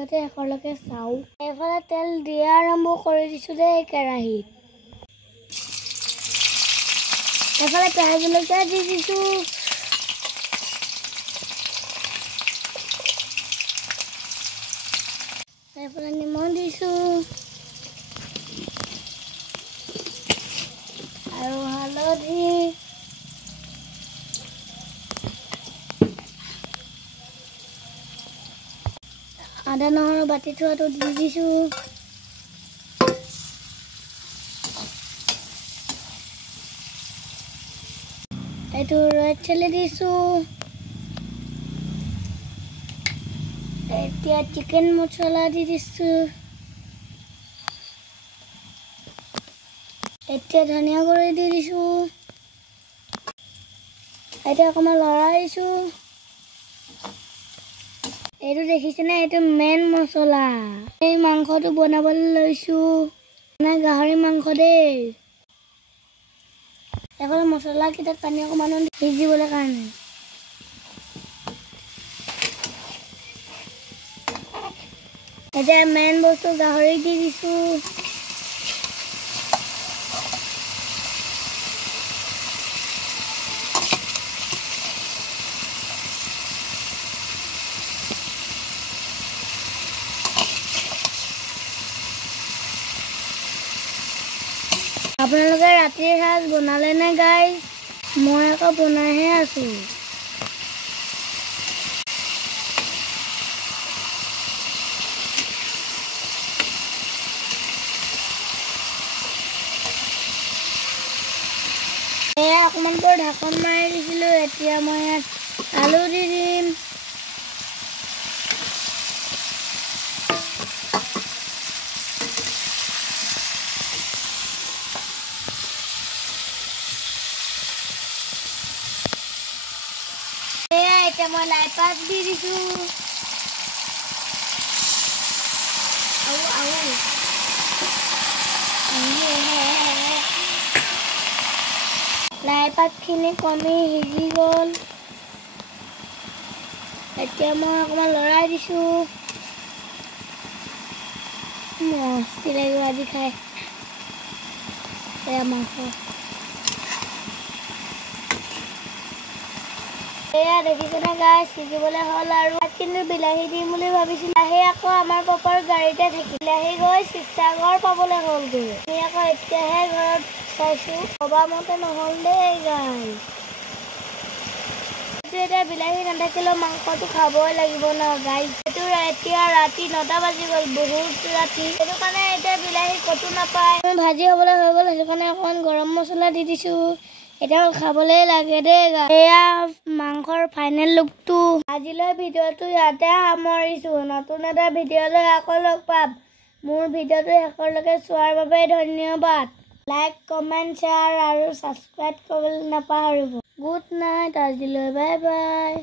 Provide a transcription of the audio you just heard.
ভিডিঅ'তে শেষলৈকে চাওঁ। এইফালে তেল দিয়া আৰম্ভ কৰি দিছোঁ দেই কেৰাহীত। এইফালে কেঁচা জলকীয়া দি দিছোঁ। এইফালে নিমখ দিছোঁ আৰু হালধি। আদা নহৰু বাটি থোৱাটো দি দিছোঁ। এইটো ৰেড চিলি দিছোঁ। এতিয়া চিকেন মছলা দি দিছোঁ। এতিয়া ধনিয়া গুড়ি দি দিছোঁ। এতিয়া অকণমান লৰাই দিছোঁ। এইটো দেখিছেনে, এইটো মেইন মছলা। এই মাংসটো বনাবলৈ লৈছোঁ, মানে গাহৰি মাংস দেই। এইফালে মছলাকেইটাত পানী অকণমান সিজিবলৈ কাৰণে। এতিয়া মেইন বস্তু গাহৰি দি দিছোঁ। আপোনালোকে ৰাতিৰ সাজ বনালে নে গাইজ? মই আকৌ বনাইহে আছোঁ। এয়া অকণমান বৰ ঢাকন মাৰি দিছিলোঁ। এতিয়া মই ইয়াত আলু দি দিম। এতিয়া মই লাই পাত দি দিছোঁ। লাই পাতখিনি কমি সিজি গ'ল। এতিয়া মই অকণমান লৰাই দিছোঁ। মস্তি লাগিব আজি খাই। এয়া মাংস। এয়া দেখিছেনে গাইজ, সিজিবলৈ হ'ল আৰু। কিন্তু বিলাহী দিম বুলি ভাবিছিলোঁ। বিলাহী আকৌ আমাৰ পাপাৰ গাড়ীতে থাকিল। বিলাহী গৈ শিৱসাগৰ পাবলৈ হ'লগৈ। আমি আকৌ এতিয়াহে ঘৰত চাইছোঁ। ভবা মতে নহ'ল দেই গাইজ। এতিয়া বিলাহী নাথাকিলেও মাংসটো খাবই লাগিব ন গাইজ। এইটো এতিয়া ৰাতি 9টা বাজি গ'ল, বহুত ৰাতি। সেইটো কাৰণে এতিয়া বিলাহী ক'তো নাপায়। ভাজি হ'বলৈ হৈ গ'ল, সেইটো কাৰণে অকণমান গৰম মছলা দি দিছোঁ। এতিয়া খাবলৈ লাগে দেই গাইজ। এয়া মাংসৰ ফাইনেল লুকটো। আজিলৈ ভিডিঅ'টো ইয়াতে সামৰিছোঁ। নতুন এটা ভিডিঅ'লৈ আকৌ লগ পাম। মোৰ ভিডিঅ'টো শেষলৈকে চোৱাৰ বাবে ধন্যবাদ। লাইক, কমেণ্ট, শ্বেয়াৰ আৰু ছাবস্ক্ৰাইব কৰিবলৈ নাপাহৰিব। গুড নাইট আজিলৈ, বাই বাই।